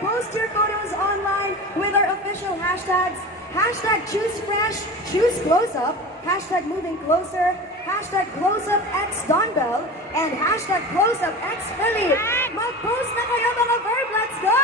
Post your photos online with our official hashtags. Hashtag choose fresh, choose close up, hashtag moving closer, hashtag close up X Don Bell, and hashtag close up X Philip. Mag-post na kayo mga verb, let's go!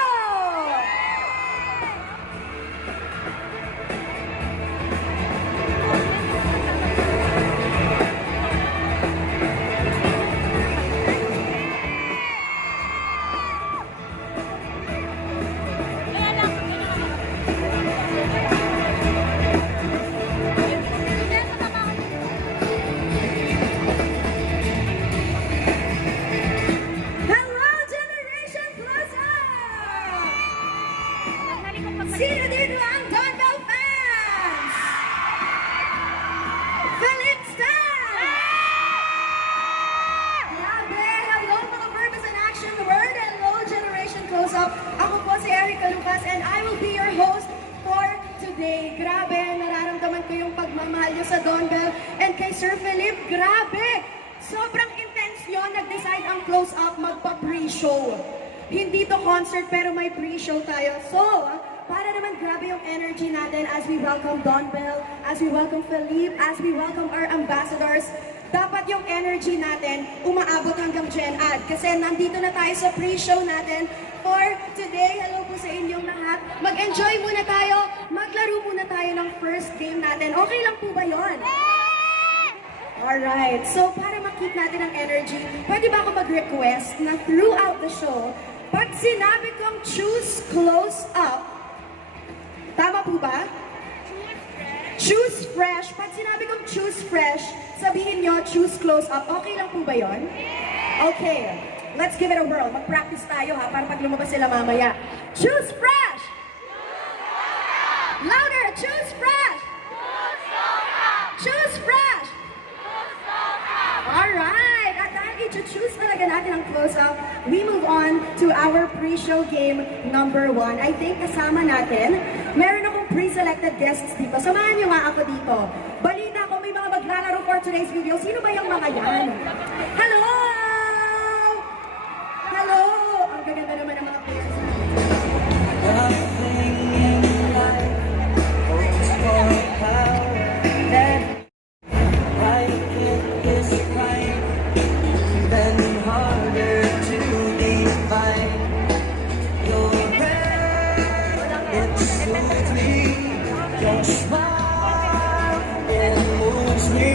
Sino dito ang Don Bell fans? Philip Stan! Grabe! Hello mga Verbs in Action Word and Low Generation Close-Up. Ako po si Erica Lucas and I will be your host for today. Grabe! Nararamdaman ko yung pagmamahal nyo sa Don Bell and kay Sir Philip. Grabe! Sobrang intense nyo. Nag-decide ang Close-Up magpa-pre-show. Hindi to concert pero may pre-show tayo. So, para naman grabe yung energy natin as we welcome Don Bell, as we welcome Philippe, as we welcome our ambassadors, dapat yung energy natin umaabot hanggang Gen Ad. Kasi nandito na tayo sa pre-show natin for today. Hello po sa inyong lahat. Mag-enjoy muna tayo. Maglaro muna tayo ng first game natin. Okay lang po ba yun? Alright. So, para makip natin ang energy, pwede ba ako mag-request na throughout the show, pag sinabi kong choose close up, tama po ba? Choose fresh. Pag sinabi kong choose fresh, sabihin nyo choose close up. Okay lang po ba yun? Okay. Let's give it a whirl. Mag-practice tayo ha, para pag lumabas sila mamaya. Choose fresh! Louder! Choose fresh! Choose fresh! Alright! At dahil i-choose talaga natin ang close-up, we move on to our pre-show game number 1. I think kasama natin, meron akong pre-selected guests dito. Samahan nyo nga ako dito. Balita ko may mga maglalaro for today's video. Sino ba yung mga yan? Hello! Hello! Ang gaganda naman ng mga players. Your smile, it moves me,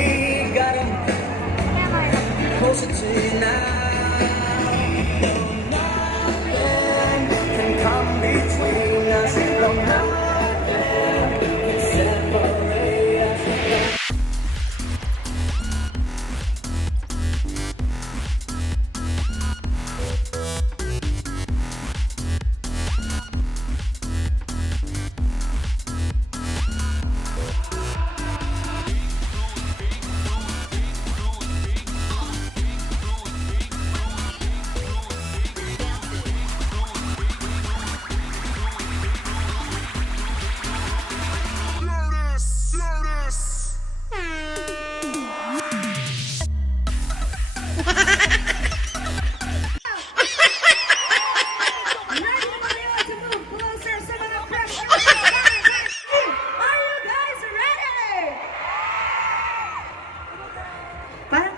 got 'em closer to you now. Nothing can come between us, no nothing can separate us.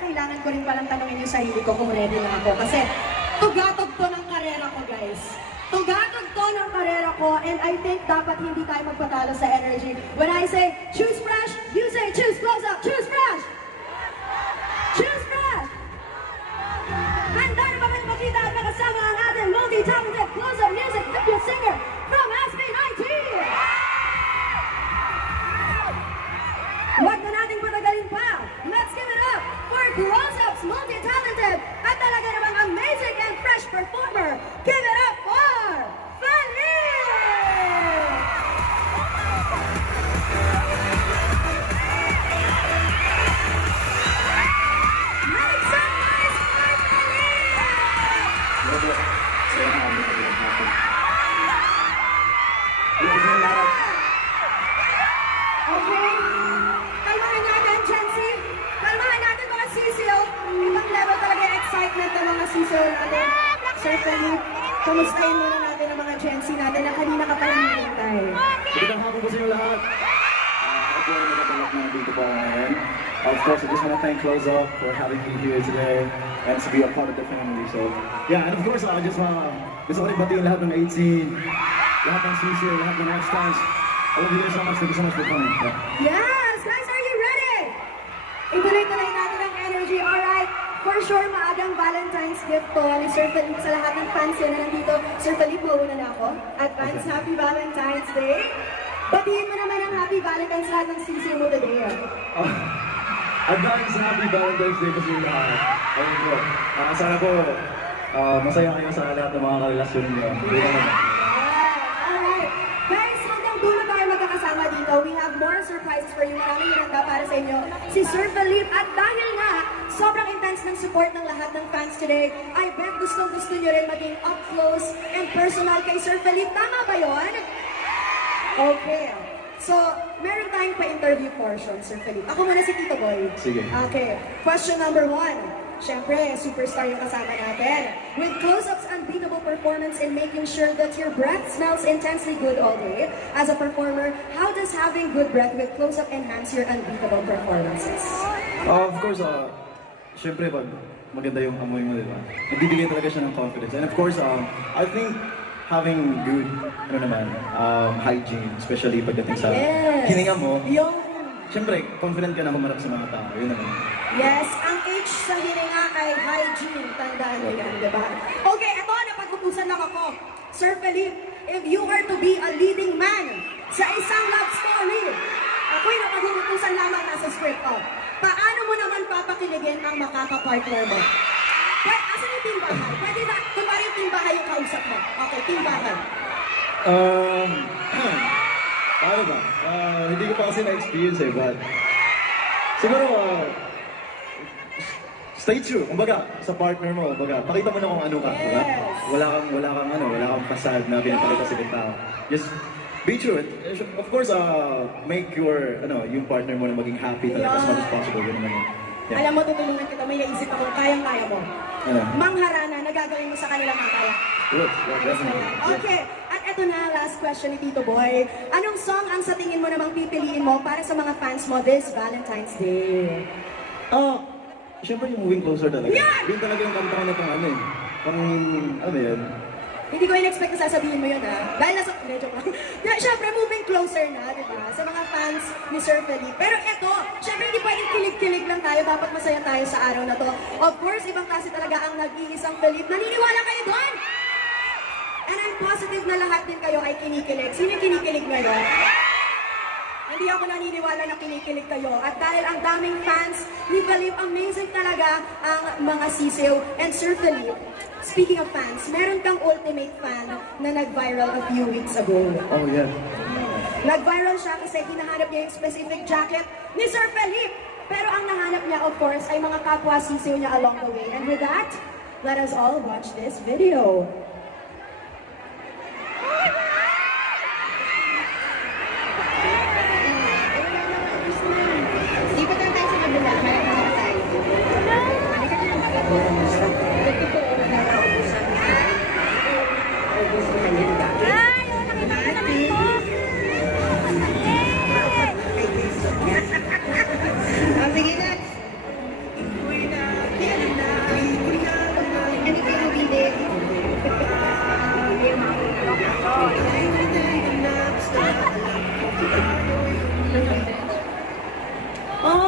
Kailangan ko rin palang tanongin yung sarili ko kung ready na ako. Kasi tugatog to ng karera ko, guys. Tugatog to ng karera ko and I think dapat hindi tayo magpatalo sa energy. When I say, choose fresh, you say, choose close up, choose fresh! Choose fresh! Handa na ba kayo makita at makasama ang ating multi-talented close-up music video singer from SB19? Huwag na nating patagalin pa. Let's give it up for Close-Up's multi-talented at talaga namang amazing and fresh performer. Give it up for Philip! Make some noise for Okay. Kalmahan natin, Chancy. Kalmahan natin mga sisiyo. Ibang level talaga yung excitement ng mga sisiyo natin. Sir Philip, kamustahin muna natin ang mga Gen Z natin na kanina ka pa hinihintay. Magandang hapon po sa inyo lahat. Ako po ay nagtatanggap na dito po ako ngayon. Of course, I just want to thank Close Up for having me here today and to be a part of the family. So, yeah, and of course, I just gusto ko rin batiin lahat ng 18, lahat ng CC, lahat ng X-Stars. I love you guys so much. Thank you so much for coming. Yeah. Yes! Guys, are you ready? Ituloy-tuloy natin ang energy. Alright, for sure, maagang Valentine's gift to ni Sir Felipe sa lahat ng fans na nandito. Sir Felipe, mauna na ako. Advance Happy Valentine's Day. Batiin mo naman ang Happy Valentine's lahat ng sisiyo mo today. Advance Happy Valentine's Day kasi ayun po. Sana po masaya kayo sa lahat ng mga karelasyon niyo. Alright. Guys, hanggang dulo tayo magkakasama dito. We have more surprises for you. Maraming hinanda para sa inyo. Si Sir Felipe. At dahil nga, sobrang intense ng support ng lahat ng fans today, I bet gustong-gusto nyo rin maging up close and personal kay Sir Felipe. Tama ba yun? Okay. So, meron tayong pa-interview portion, Sir Felipe. Ako muna si Tito Boy. Sige. Okay. Question number 1. Siyempre, superstar yung kasama natin. With Close-Up's unbeatable performance in making sure that your breath smells intensely good all day, as a performer, how does having good breath with Close-Up enhance your unbeatable performances? Of course, syempre pag maganda yung amoy mo, di ba? Nagbibigay talaga siya ng confidence. And of course, I think having good, hygiene, especially pagdating sa hininga mo, Yung, syempre, confident ka na humarap sa mga tao. Yun naman. yes, ang H sa hininga ay hygiene. Tandaan mo yan, di ba? Okay, eto, napag-utusan lang ako. Sir Felipe, if you are to be a leading man sa isang love story, ako'y napag-utusan lamang nasa script ko. Paano mo naman papakiligin ang makakapartner mo? Pwede, asan yung team bahay? Pwede na, kumari yung team bahay yung kausap mo. Okay, team bahay. Paano ba? Hindi ko pa kasi na-experience but siguro, stay true. Kumbaga, sa partner mo, kumbaga, pakita mo na kung ano ka, diba? Yes. Wala kang facade na pinapakita sa tao. Just be true. Of course, make your, yung partner mo na maging happy talaga as much as possible. Yun naman yun. Yeah. Alam mo, tutulungan kita, may naisip ako, kayang-kaya mo. Ano? Mangharana na gagawin mo sa kanila mamaya. Good. Yeah, definitely. Yeah. Okay, at eto na, last question ni Tito Boy. Anong song ang sa tingin mo namang pipiliin mo para sa mga fans mo this Valentine's Day? Siyempre yung moving closer talaga. Yan! Yun talaga yung kanta ko na ano yun? Hindi ko in-expect na sasabihin mo yun, ha? Dahil nasa... Medyo pa. Siyempre, moving closer na, di ba? Sa mga fans ni Sir Felipe. Pero eto, siyempre hindi pwedeng kilig-kilig lang tayo. Dapat masaya tayo sa araw na to. Of course, ibang klase talaga ang nag-iisang Felipe. Naniniwala kayo doon? And I'm positive na lahat din kayo ay kinikilig. Sino yung kinikilig ngayon? Hindi ako naniniwala na kinikilig kayo. At dahil ang daming fans ni Felipe, amazing talaga ang mga sisiw. And Sir Felipe, speaking of fans, meron kang ultimate fan na nag-viral a few weeks ago. Oh, yeah. Nag-viral siya kasi hinahanap niya yung specific jacket ni Sir Felipe. Pero ang nahanap niya, of course, ay mga kapwa sisiw niya along the way. And with that, let us all watch this video. Lipat lang tayo sa kabila. Malakala tayo. Halika na lang. Ito po, naubusan niya. Naubusan na niya. Ay, nakikita naman po. Sige na. Hindi kayo mabili. Oh,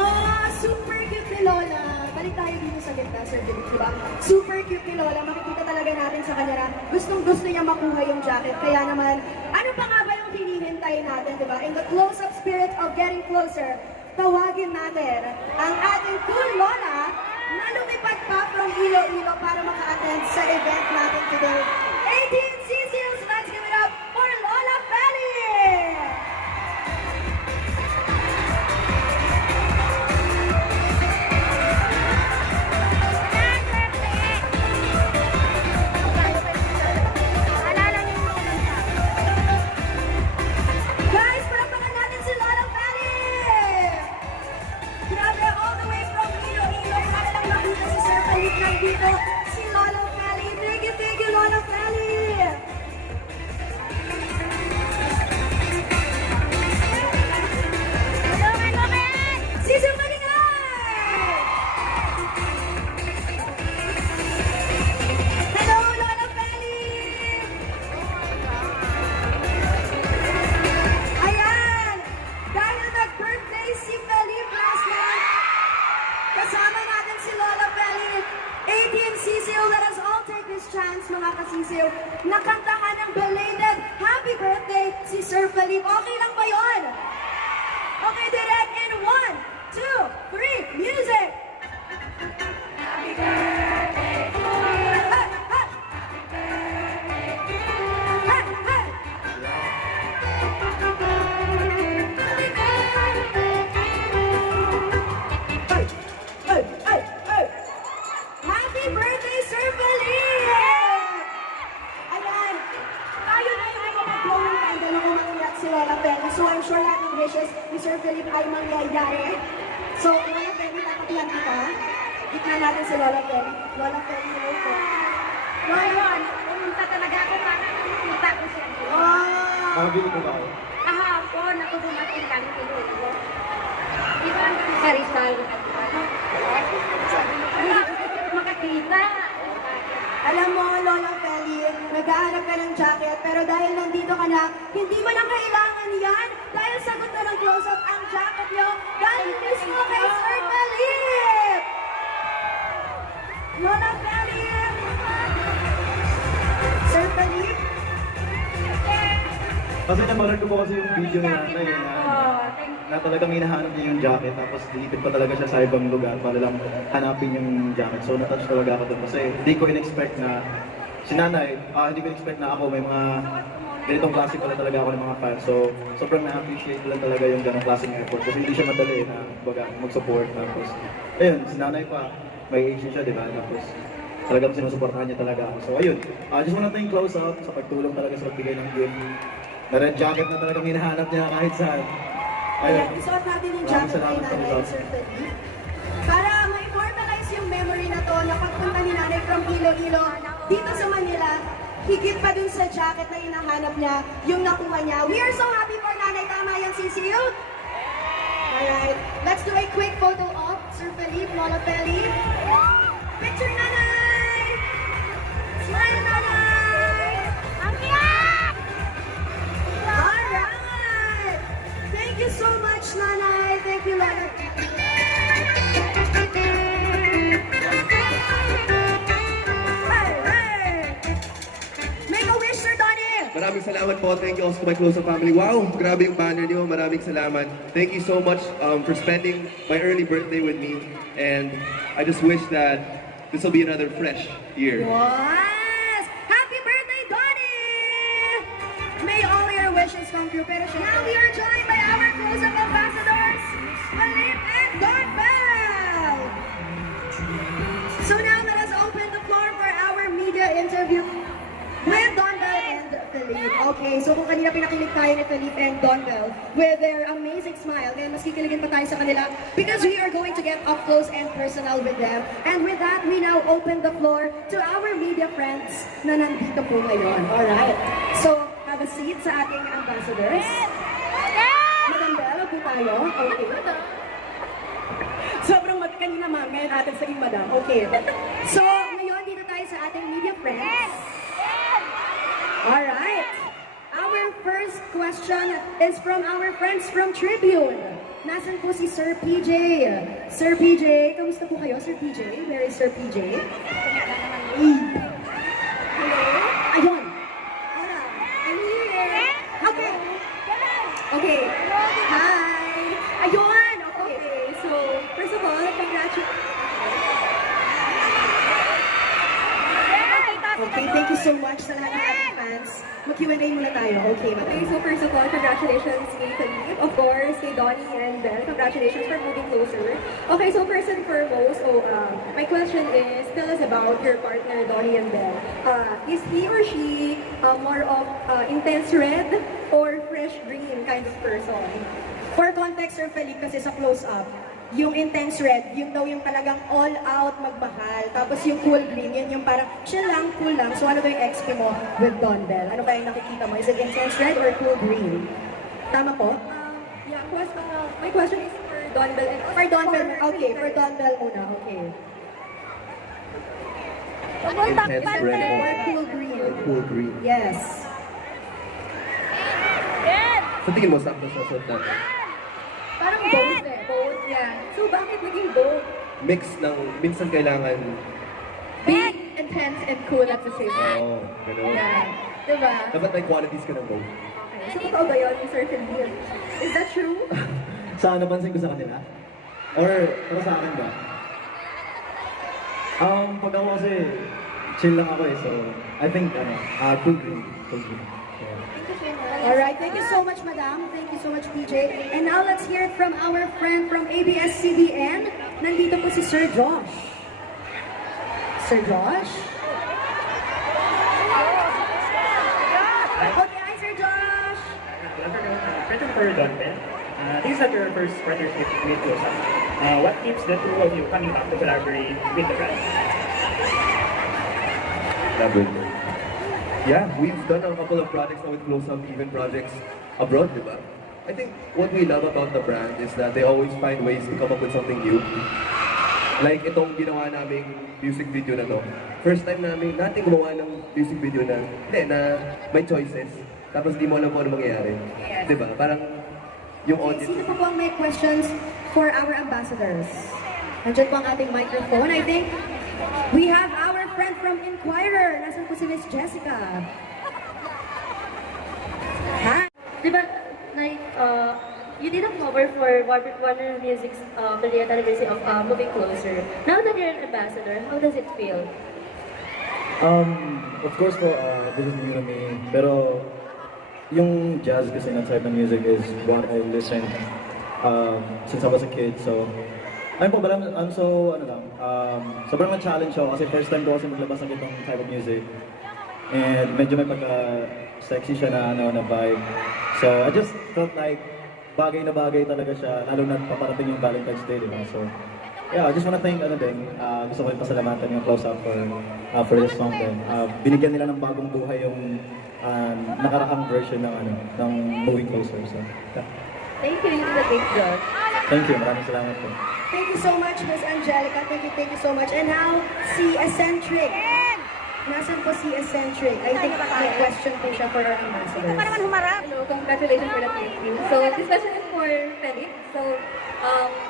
super cute ni Lola. Balik tayo dito sa ganda, Sir Philip, diba? Super cute ni Lola. Makikita talaga natin sa kanya na gustong-gusto niya makuha yung jacket. Kaya naman, ano pa nga ba yung hinihintay natin, diba? In the close-up spirit of getting closer, tawagin natin ang ating cool Lola na lumipad pa from Iloilo para maka-attend sa event natin today. 18 CCLs, let's give it up for Lola Feli! Alala niyo yung mga Guys, palakpakan natin si Lola Feli! Grabe, all the way from Iloilo, para lang makita si Sir Felipe nandito, si Lola Feli. Thank you, Lola Feli! Felipe. Okay lang ba yun? Okay, direct in 1, 2, 3, music! Happy birthday to you. Hey, hey. Hey, hey. Hey, hey, hey. Happy birthday, Sir Felipe! Ayan, tayo na yung mag-blow ng candle na umakiyak si Lola Penny. So I'm sure lahat ng wishes ni Sir Felipe ay mangyayari. So, Lola Penny, tatakilan kita. Gitna natin si Lola Penny. Lola Penny, hello po. Ngayon, pumunta talaga ako para pumunta ko siya. Wow! Makabili ko ba ako? Kahapon, ako dumating lang tinulo. Di ba ang sa Rizal? Makakita. Alam mo, Lola Feli, nag-aanap ka ng jacket, pero dahil nandito ka na, hindi mo na kailangan yan dahil sagot na ng close-up ang jacket nyo galing mismo kay Sir Felipe! Lola Feli! Sir Felipe? Kasi nabalan ko po kasi yung video ni nanay Jacket na ako. na talagang hinahanap niya yung jacket tapos dilipid pa talaga siya sa ibang lugar para lang hanapin yung jacket. So natouch talaga ako doon kasi hindi ko in-expect na si nanay, hindi ko in-expect na ako may mga ganitong klase pala talaga ako ng mga fans. So sobrang na-appreciate lang talaga yung ganong klaseng effort kasi hindi siya madali na mag-support. Tapos ayun, si nanay pa, may age siya, di ba? Tapos talagang sinusuportahan niya talaga ako. So ayun, just wanna thank close out sa pagtulong talaga sa pagbigay ng gift. Na red jacket na talagang hinahanap niya kahit saan. Ayan, isuot natin yung jacket Maraming kay salamat, nanay, Sir Felipe. Para ma-immortalize yung memory na to na pagpunta ni nanay from Iloilo dito sa Manila, higit pa dun sa jacket na hinahanap niya, yung nakuha niya. We are so happy for nanay. Tama yan, CCU? Alright, let's do a quick photo op. Sir Felipe, Lola Felipe. Picture nanay! Smile nanay! Ang cute! Alright! Thank you so much, nanay. Thank you, Lola. Hey, hey! Make a wish, Sir Donnie! Maraming salamat po. Thank you also to my close-up family. Wow, grabe yung banner niyo. Maraming salamat. Thank you so much for spending my early birthday with me. And I just wish that this will be another fresh year. Yes! Happy birthday, Donnie! May all your wishes come true. Pero now we are joined by our close-up ambassadors, Felipe and Don Bell! So now let us open the floor for our media interview with Don Bell and Felipe. Okay, so kung kanina pinakilig tayo ni Felipe and Don Bell with their amazing smile, ngayon mas kikiligin pa tayo sa kanila because we are going to get up close and personal with them. And with that, we now open the floor to our media friends na nandito po ngayon. Alright, so have a seat sa ating ambassadors. Madam Bell, po tayo. Okay. Sobrang kanina ma'am, ngayon atin sa madam. Okay. So, ngayon dito tayo sa ating media friends. Alright. Our first question is from our friends from Tribune. Nasaan po si Sir PJ? Sir PJ, kamusta po kayo, Sir PJ? Where is Sir PJ? Hello? Ayun. Hola. I'm here. Okay. Okay. Hi. Ayun. Okay. So, first of all, congratulations. Okay, thank you so much sa lahat ng ating fans. Mag-Q&A muna tayo. Okay, Okay, so first of all, congratulations kay Felipe, of course, kay Donnie and Belle. Congratulations for moving closer. Okay, so first and foremost, my question is, tell us about your partner, Donnie and Belle. Is he or she more of intense red or fresh green kind of person? For context, Sir Felipe, kasi sa close-up, yung intense red, yung daw yung talagang all-out magmahal. Tapos yung cool green, yun yung parang chill lang, cool lang. So ano ba yung XP mo with Don Bell? Ano ba yung nakikita mo? Is it intense red or cool green? Tama po? Yeah, my question is for Don Bell and For Don Bell, okay. For Don Bell muna, okay. Intense red Or or cool green? cool green. Yes. Sa tingin mo, sakto sa suot natin? parang both eh. Both, yeah. So bakit naging both? Mix ng, minsan kailangan, Be intense and cool at the same time. oh, gano'n. Yeah. Diba? Dapat may qualities ka ng both. Okay. So, totoo ba yun, Sir Philip? Is that true? Sa napansin ko sa kanila? Or para sa akin ba? Pag ako kasi, chill lang ako eh, so I think, cool green. Yeah. All right, thank you so much, Madam. Thank you so much, PJ. And now let's hear it from our friend from ABS-CBN. Nandito po si Sir Josh. Sir Josh? Okay, hi, Sir Josh. Question for Don Ben. This is not your first partnership with Close-Up. What keeps the two of you coming back to collaborate with the brand? Yeah, we've done a couple of projects now with Close-Up, even projects abroad, di ba? I think what we love about the brand is that they always find ways to come up with something new. Like itong ginawa naming music video na to. First time natin gumawa ng music video na may choices. Tapos di mo alam kung ano mangyayari. Di ba? Parang yung audience. Sino pa po ang may questions for our ambassadors? Nandiyan po ang ating microphone. I think we have our friend from Inquirer. Nasaan po si Miss Jessica? Hi. Diba, like, you did a cover for Warner Music's million anniversary of Moving Closer. Now that you're an ambassador, how does it feel? Of course po, this is new to me. Pero yung jazz kasi na type of music is what I listened since I was a kid. So, ayun po, but I'm so, sobrang na-challenge ako kasi first time ko kasi maglabas ng itong type of music. And medyo may pagka-sexy siya na vibe. So, I just felt like bagay na bagay talaga siya, lalo na paparating yung Valentine's Day, di ba? So, yeah, I just wanna thank, gusto ko yung pasalamatan yung Close-Up for this song din. Binigyan nila ng bagong buhay yung nakaraang version ng Moving Closer. So, yeah. Thank you, you did a great job. Thank you, maraming salamat po. Thank you so much, Miss Angelica. Thank you so much. And now, si Eccentric. Nasaan po si Eccentric? I think may question po siya for our ambassadors. Hello, congratulations for the thank-you. So, this question is for Felix. So,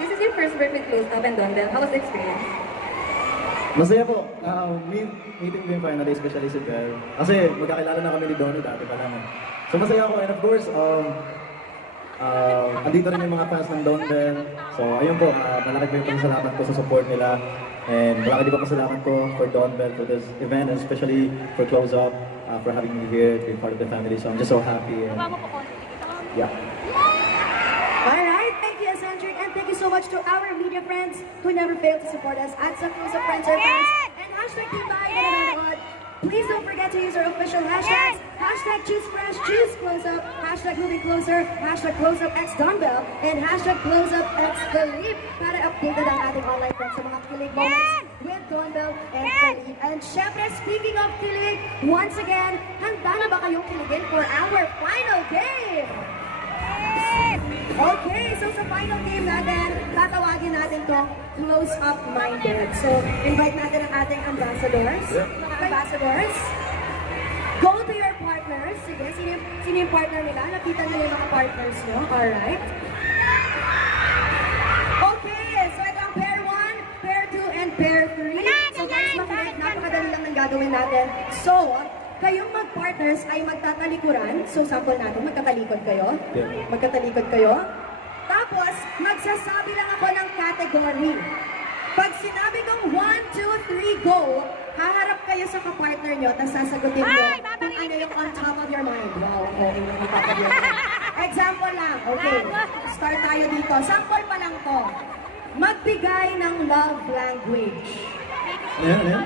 this is your first work with Close-Up and Don Bell. How was the experience? Masaya po. Meeting ko yung finally, especially si Belle. Kasi magkakilala na kami ni Donnie dati pa naman. So masaya ako and of course, andito rin yung mga fans ng Don Bell. So ayun po, malaki po yung pasalamat ko sa support nila. And malaki din po pasalamat ko for Don Bell for this event and especially for Close-Up, for having me here to be part of the family. So I'm just so happy. And, yeah. Alright, thank you, Eccentric, and thank you so much to our media friends who never fail to support us at sa Close-Up Friends or Fans. And hashtag Team Bahay na nanonood. Please don't forget to use our official hashtags. Hashtag Choose Fresh, Choose Close-Up, hashtag Moving Closer, hashtag Close-Up X Don Bell, and hashtag Close-Up X Philippe para updated ang ating online friends sa mga kilig moments with Don Bell and Philippe. And syempre, speaking of kilig, once again, handa na ba kayong kiligin for our final game? Okay, so sa final game natin, tatawagin natin tong Close-Up Minded. So, invite natin ang ating ambassadors. Mga ambassadors, go to your partners. Sige, sino yung partner nila? Nakita nyo yung mga partners nyo. Alright. Okay, so ito ang pair 1, pair 2, and pair 3. So guys, napakadali lang ng gagawin natin. So, kayong mag-partners ay magtatalikuran. So, sample natin, magkatalikod kayo. Magkatalikod kayo. Tapos, magsasabi lang ako ng category. Pag sinabi kong 1, 2, 3, go, haharap kayo sa kapartner nyo, tapos sasagutin nyo kung ano yung on top of your mind. Wow, okay, on top of your mind. Example lang, okay. Start tayo dito. Sample pa lang to. Magbigay ng love language.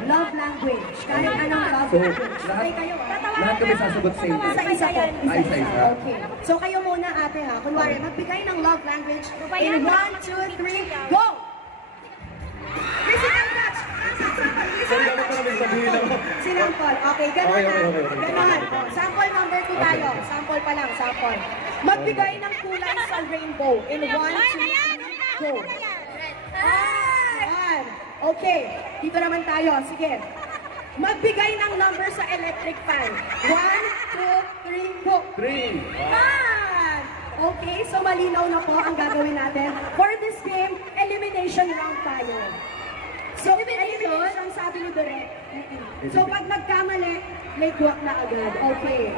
Love language. Kahit anong love language. Okay kayo, Lahat kami sasagot same time. Isa-isa po. Isa-isa. Okay. So kayo muna ate ha. Kunwari, magbigay ng love language in 1, 2, 3, go! Physical touch! Sinampol. Okay, gano'n Okay. Gano'n. Sample number 2 tayo. Sample pa lang, sample. Magbigay ng kulay sa rainbow in 1, 2, 3, go! Yan. Okay, dito naman tayo. Sige. Magbigay ng number sa electric fan. 1, 2, 3, go! 3. Yan! Okay, so malinaw na po ang gagawin natin. For this game, elimination round tayo. So, elimination, sabi ni Direk. So, pag nagkamali, may guwak na agad. Okay.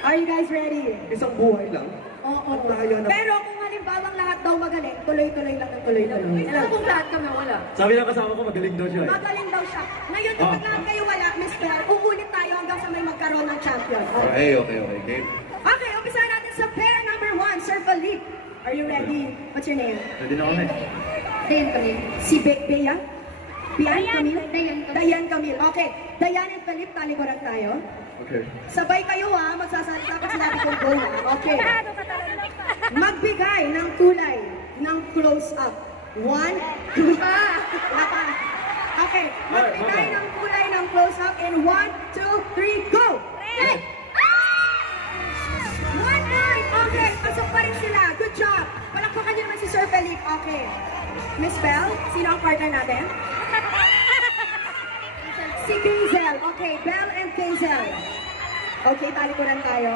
Are you guys ready? Isang buhay lang. Oo. Ang tayo na- Pero kung halimbawang lahat daw magaling, tuloy-tuloy lang ang tuloy-tuloy. Ano kung lahat kami wala? Sabi ng kasama ko, magaling daw siya eh. Magaling daw siya. Ngayon, kapag lahat kayo wala, Miss Bell, uulit tayo hanggang sa may magkaroon ng champion. Okay, Okay. Game. okay umpisa natin sa pair number 1, Sir Felipe. Are you ready? What's your name? Pwede na kami. Dayan kami. Si Bea? Bian Camille? Dayan kami. Dayan Camille. Okay. Dayan and Felipe, talikuran tayo. Okay. Sabay kayo ha, magsasalita pa sinabi kong go ha. Okay. Magbigay ng kulay ng close-up. 1, 2, Okay. Magbigay ng kulay ng close-up in 1, 2, 3, go! Okay. 1-9! Okay, pasok pa rin sila. Good job. Palakpakan niyo naman si Sir Felipe. Okay. Miss Bell, sino ang partner natin? Si Hazel. Okay, Bell and Hazel. Okay, talikuran tayo.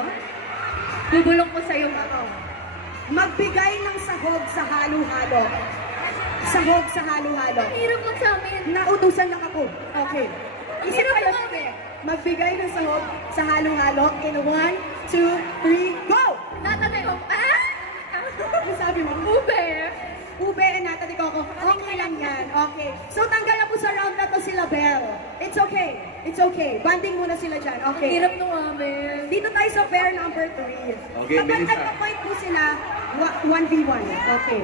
Bubulong ko sa'yo, mama. Magbigay ng sahog sa halo-halo. Sahog sa halo-halo. Hirap lang sa amin. Nautusan lang ako. Okay. Isip kayo, sige. Magbigay ng sahog sa halo-halo in 1, 2, 3, go! Natatay ko. Ano sabi mo? Ube. Ube and natatay ko ako. Okay lang yan. Okay. So, tanggal na po sa round na to sila, Bell. It's okay. It's okay. Banding muna sila dyan. Okay. Hirap nung amin. Dito tayo sa pair number 3. Okay, Kapag Melissa. nagpa-point po sila, 1v1. Okay.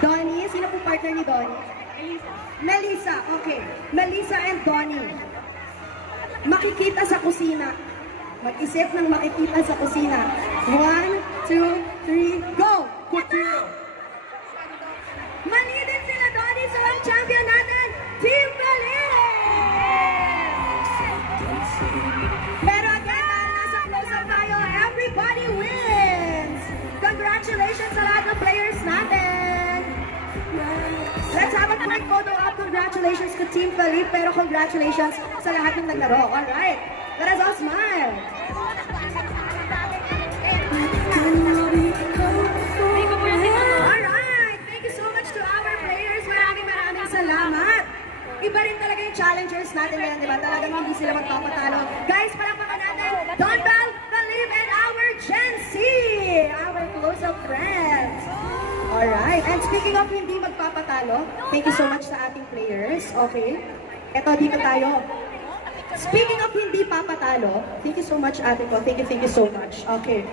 Donnie, sino po partner ni Donnie? Melissa. Okay. Melissa and Donnie. Makikita sa kusina. Mag-isip ng makikita sa kusina. 1, 2, 3, go! Mali din sila, Donnie. So, ang champion natin, Team Felipe! Pero again, dahil nasa close-up tayo, everybody wins! Congratulations sa lahat ng players natin! Let's have a quick photo up. Congratulations to Team Felipe, pero congratulations sa lahat ng naglaro. Alright, let us all smile! Alright, thank you so much to our players. Maraming salamat. Iba rin talaga yung challengers natin ngayon, di ba? Talagang hindi sila magpapatalo. Guys, palakpakan natin, Don Bell, Felipe, and our Gen Z, our close-up friends. Alright, and speaking of hindi magpapatalo, thank you so much sa ating players. Okay, eto dito tayo. Speaking of hindi papatalo, thank you so much ate ko. Thank you so much. Okay.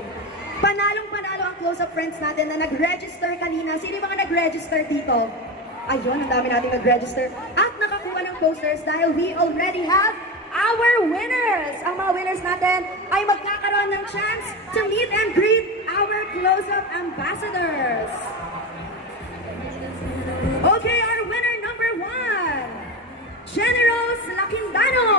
Panalong-panalo ang close-up friends natin na nag-register kanina. Sino yung mga nag-register dito? Ayun, ang dami nating nag-register. At nakakuha ng posters dahil we already have our winners. Ang mga winners natin ay magkakaroon ng chance to meet and greet our close-up ambassadors. Okay, our winner number 1, Generos Lakindano.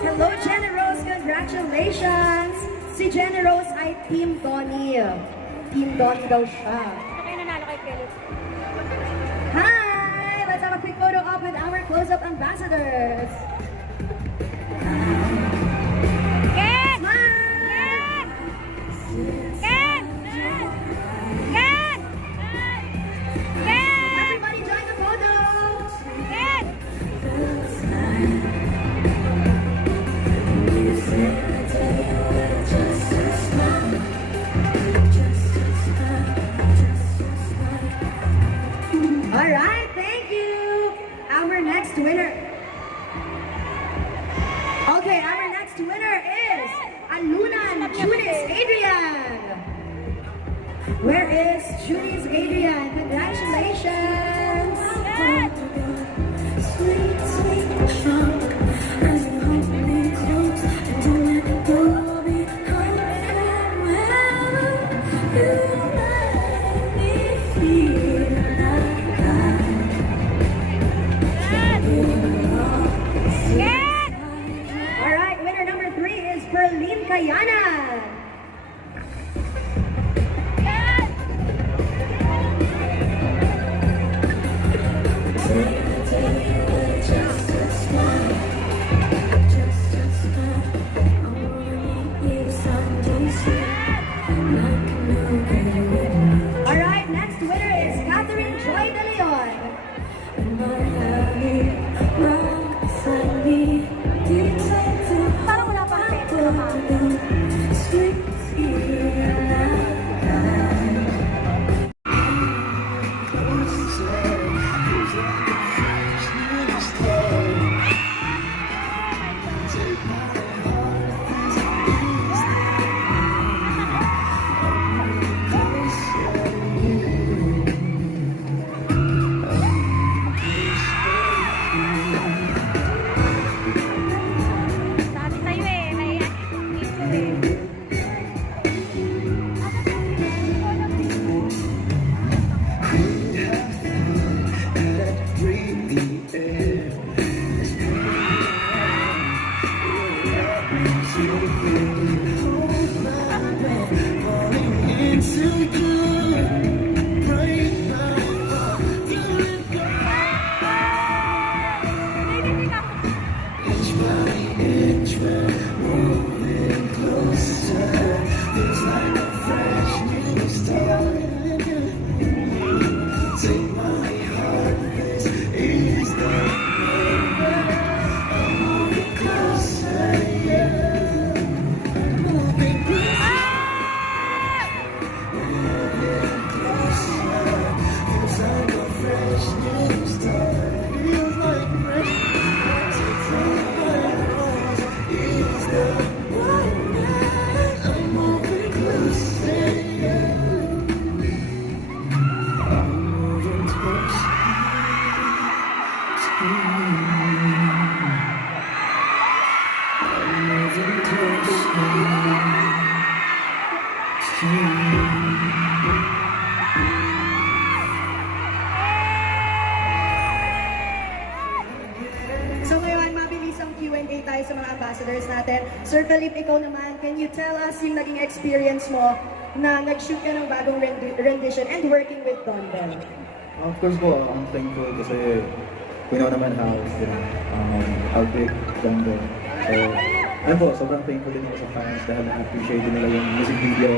Hello, Generos. Congratulations. Si Generos ay Team Donnie. Team Donnie daw siya. Hi! Let's have a quick photo up with our close-up ambassadors. Smile! Everybody join the photo! Alright, thank you! Our next winner. Okay, our next winner is Alunan Judith Adrian. Where is Judith Adrian? Congratulations! Alright, winner number 3 is Berlin Kayanan. Alright, next winner is Catherine Joy De Leon. Parang wala pa. Sabi sa'yo eh, may ito eh. breathe the air. Falling into good, right now, feeling inch by inch, we're moving closer. Feels like a fresh new start. Take my heart, this is the moment. I'm moving closer, yeah. Moving closer. Moving closer. Feels like a fresh new start. Feels like fresh. Take my heart, is the moment. I'm moving closer, yeah. Moving closer. I'm moving So ngayon, mabilis ang Q&A tayo sa mga ambassadors natin. Sir Philip, ikaw naman, can you tell us yung naging experience mo na nag-shoot ka ng bagong rendition and working with Don Bell? Of course po, I'm thankful kasi we know naman how big Dongo. So, ayun po, sobrang thankful din ako sa fans dahil na-appreciate nila yung music video.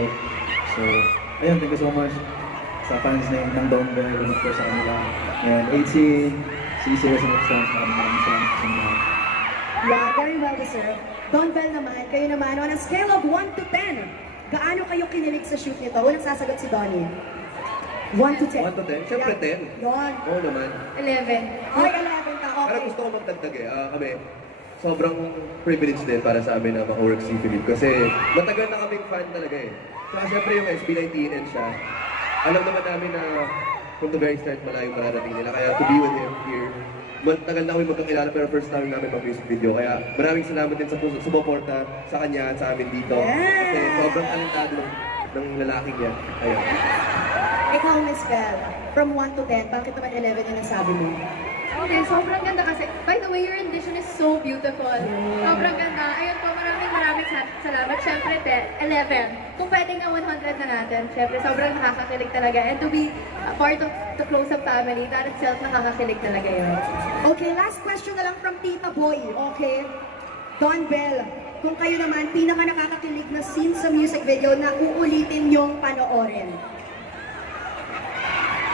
So, ayun, thank you so much sa fans ng Don Bell, and of course sa kanila. And 18, CCS and Extends, maraming salamat sa inyo. Yeah, very well deserved. Don Bell naman, kayo naman, on a scale of 1 to 10, gaano kayo kinilig sa shoot nito? Unang sasagot si Donnie. 1 to 10. 1 to 10? Siyempre 10. Yon. Oo naman. 11. Ay, 11 ka, Parang okay. gusto ko magdagdag eh. Kami, sobrang privilege din para sa amin na makawork si Philip kasi matagal na kaming fan talaga eh. Saka syempre yung SB19 siya, alam naman namin na from the very start malayong mararating nila. Kaya to be with him here, matagal na kami magkakilala pero first time namin mag-music video. Kaya maraming salamat din sa sumuporta sa kanya at sa amin dito. Kasi sobrang talentado ng lalaking yan. Ayun. Ikaw, Miss Bell, from 1 to 10, bakit naman 11 yung nasabi mo? Okay, sobrang ganda kasi. By the way, your rendition is so beautiful. Sobrang ganda. Ayun po, maraming salamat. Siyempre, 11. Kung pwede nga 100 na natin, siyempre, sobrang nakakakilig talaga. And to be a part of the close-up family, that itself, nakakakilig talaga yun. Okay, last question na lang from Tita Boy, okay? Don Bell, kung kayo naman, pinaka nakakakilig na scene sa music video na uulitin yung panoorin.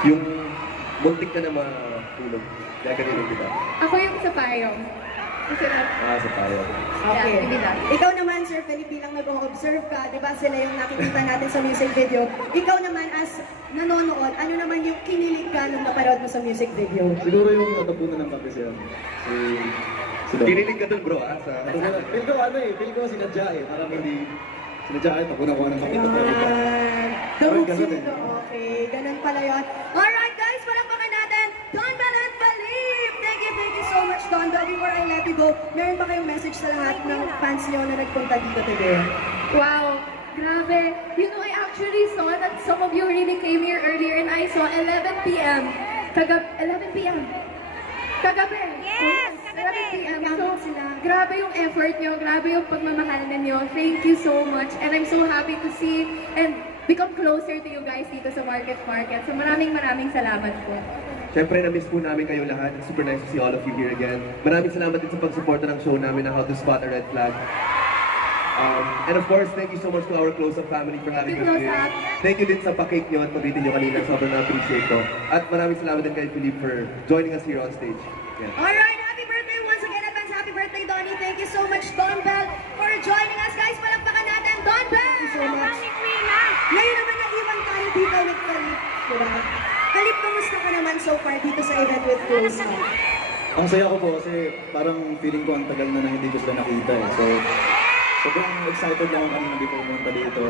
Yung muntik ka na matulog. Kaya ganun diba? Ako yung sa payong. Kasi na, Sa tayo. Okay. Yeah, hindi na. Ikaw naman, Sir Philip, bilang nag-observe ka, di ba sila yung nakikita natin sa music video. Ikaw naman, as nanonood, ano naman yung kinilig ka nung napanood mo sa music video? Siguro yung natapunan ng kape siya. Si Don. Kinilig ka dun bro Feel ko sinadya eh. Parang hindi sinadya eh. Tapunan ko ng kape. Parang ganun eh. Okay, ganun pala yun. Alright guys, palakpakan natin, Don Bell and Philip! Thank you so much, Don Bell. Before I let you go, meron ba kayong message sa lahat ng fans niyo na nagpunta dito today? wow, grabe. You know, I actually saw that some of you really came here earlier and I saw 11 p.m. 11 p.m. Kagabi. Yes! 11 p.m. So, grabe yung effort nyo, grabe yung pagmamahal ninyo. Thank you so much. And I'm so happy to see and become closer to you guys dito sa Market. So maraming salamat po. Siyempre, na-miss po namin kayo lahat. It's super nice to see all of you here again. Maraming salamat din sa pagsuporta ng show namin na How to Spot a Red Flag. And of course, thank you so much to our close-up family for having us here. Thank you din sa pa-cake nyo at pag-greeting nyo kanina. Sobrang na-appreciate ko. At maraming salamat din kay Philip for joining us here on stage. Yeah. Alright, happy birthday once again, advance happy birthday, Donnie. Thank you so much, Don Bell, for joining us, guys. diba? Kalip, kamusta ka naman so far dito sa event with Close Up? Ang saya ko po kasi parang feeling ko ang tagal na hindi ko sila nakita eh. So, sobrang excited lang ako kanina before pumunta dito.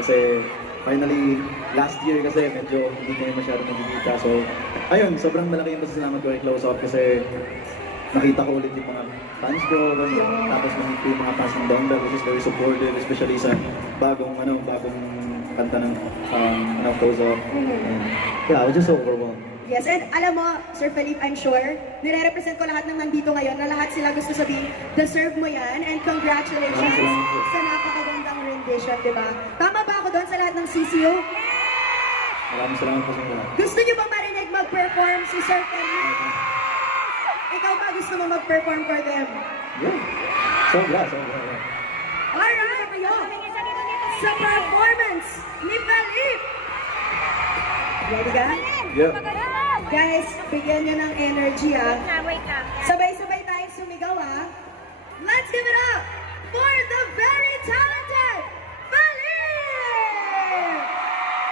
Kasi finally, last year kasi medyo hindi kami masyado nagkikita. So, ayun, sobrang malaki yung pasasalamat ko kay Close Up kasi nakita ko ulit yung mga fans ko, ganyan. Tapos nakita yung mga fans ng Donda, which is very supportive, especially sa bagong kanta ng Close Up. And, yeah, I was just so overwhelmed. Yes, and alam mo, Sir Felipe, I'm sure, nire-represent ko lahat ng nandito ngayon na lahat sila gusto sabihin, deserve mo yan, and congratulations sa napakagandang rendition, di ba? Tama ba ako doon sa lahat ng CCO? Maraming salamat po sa inyo. Gusto niyo ba marinig mag-perform si Sir Felipe? Ikaw ba gusto mo mag-perform for them? Yeah. Sobra. Alright, sa performance ni Felipe! Ready ka? Yeah. Guys, bigyan nyo ng energy Sabay-sabay tayong sumigaw Let's give it up for the very talented Felipe!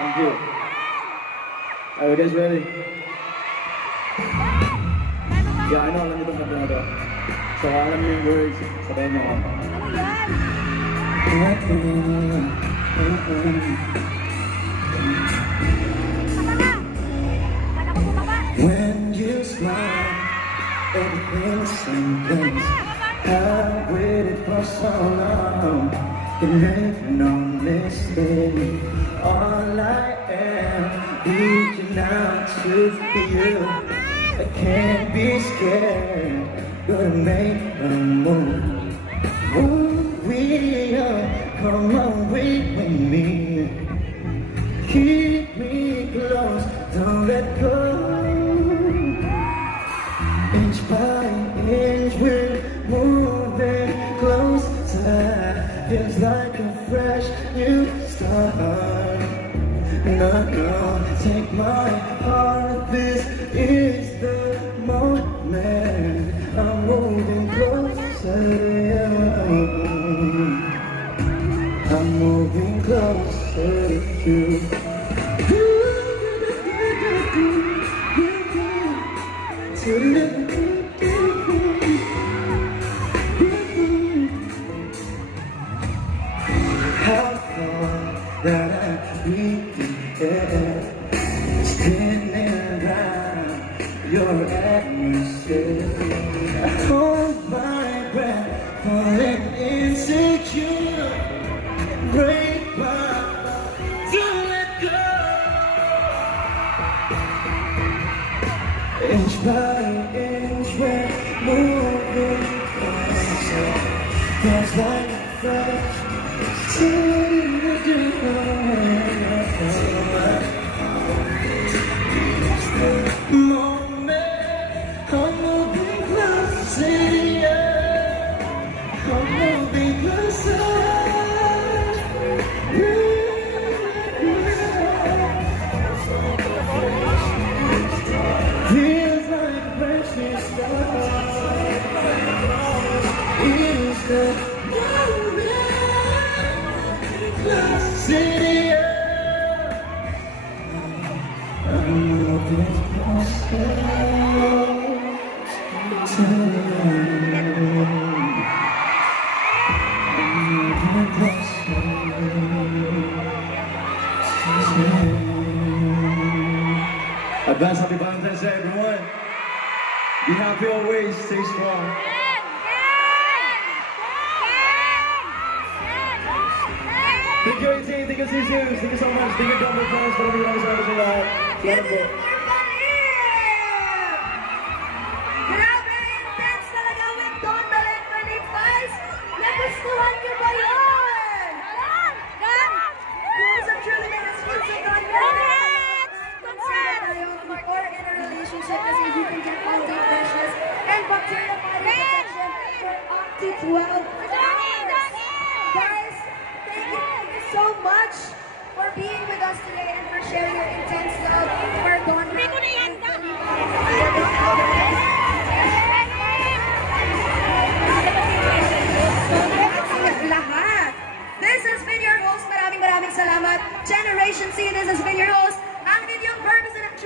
Thank you. Are you guys ready? Yeah, I know alam niyo itong kanta na to. So, alam niyo yung words. Sabayan niyo ako. When you smile, everything's something. I've waited for so long, can make no mistake. All I am, reaching out to you. I can't be scared, gonna make a move. Move we are, come on, wait with me. Keep me close, don't let go. Inch by inch we're moving closer. Feels like a fresh new start. No, take my heart, this is the moment. I'm moving closer. I'm moving closer to you. How far that I can be there, spinning around your atmosphere. I hold my breath, falling insecure. Break my heart, don't let go. Inch by inch, we're moving closer. Feels like a fresh moment. I'm moving closer. I'm moving closer. Feels like a fresh new start. Is the city. I'm moving closer to Advance happy Valentine's Day, everyone. Be happy always, stay strong. Thank you, 18. Thank you, CCUs. Thank you so much. Thank you, Double Cross. Maraming salamat sa lahat. Give Salamat it po. up for Felipe! Grabe, intense talaga with Don Belen Felipe, guys! Nagustuhan niyo ba yun? Close Up truly made us feel so good. Consider tayo or in a relationship kasi you can get all-day freshness and bacterial protection for up to 12 hours. Guys, thank you so much for being with us today and for sharing your intense love for Don Belen. Lahat. This has been your host. Maraming salamat. Generation C, this has been your host, ang inyong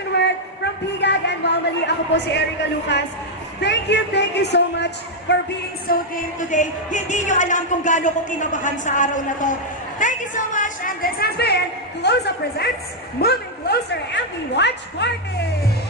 spoken word from Pigag and Wawali. Ako po si Erica Lucas. Thank you so much for being so game today. Hindi nyo alam kung gaano ko kinabahan sa araw na to. Thank you so much, and this has been Close Up Presents Moving Closer, and we watch party!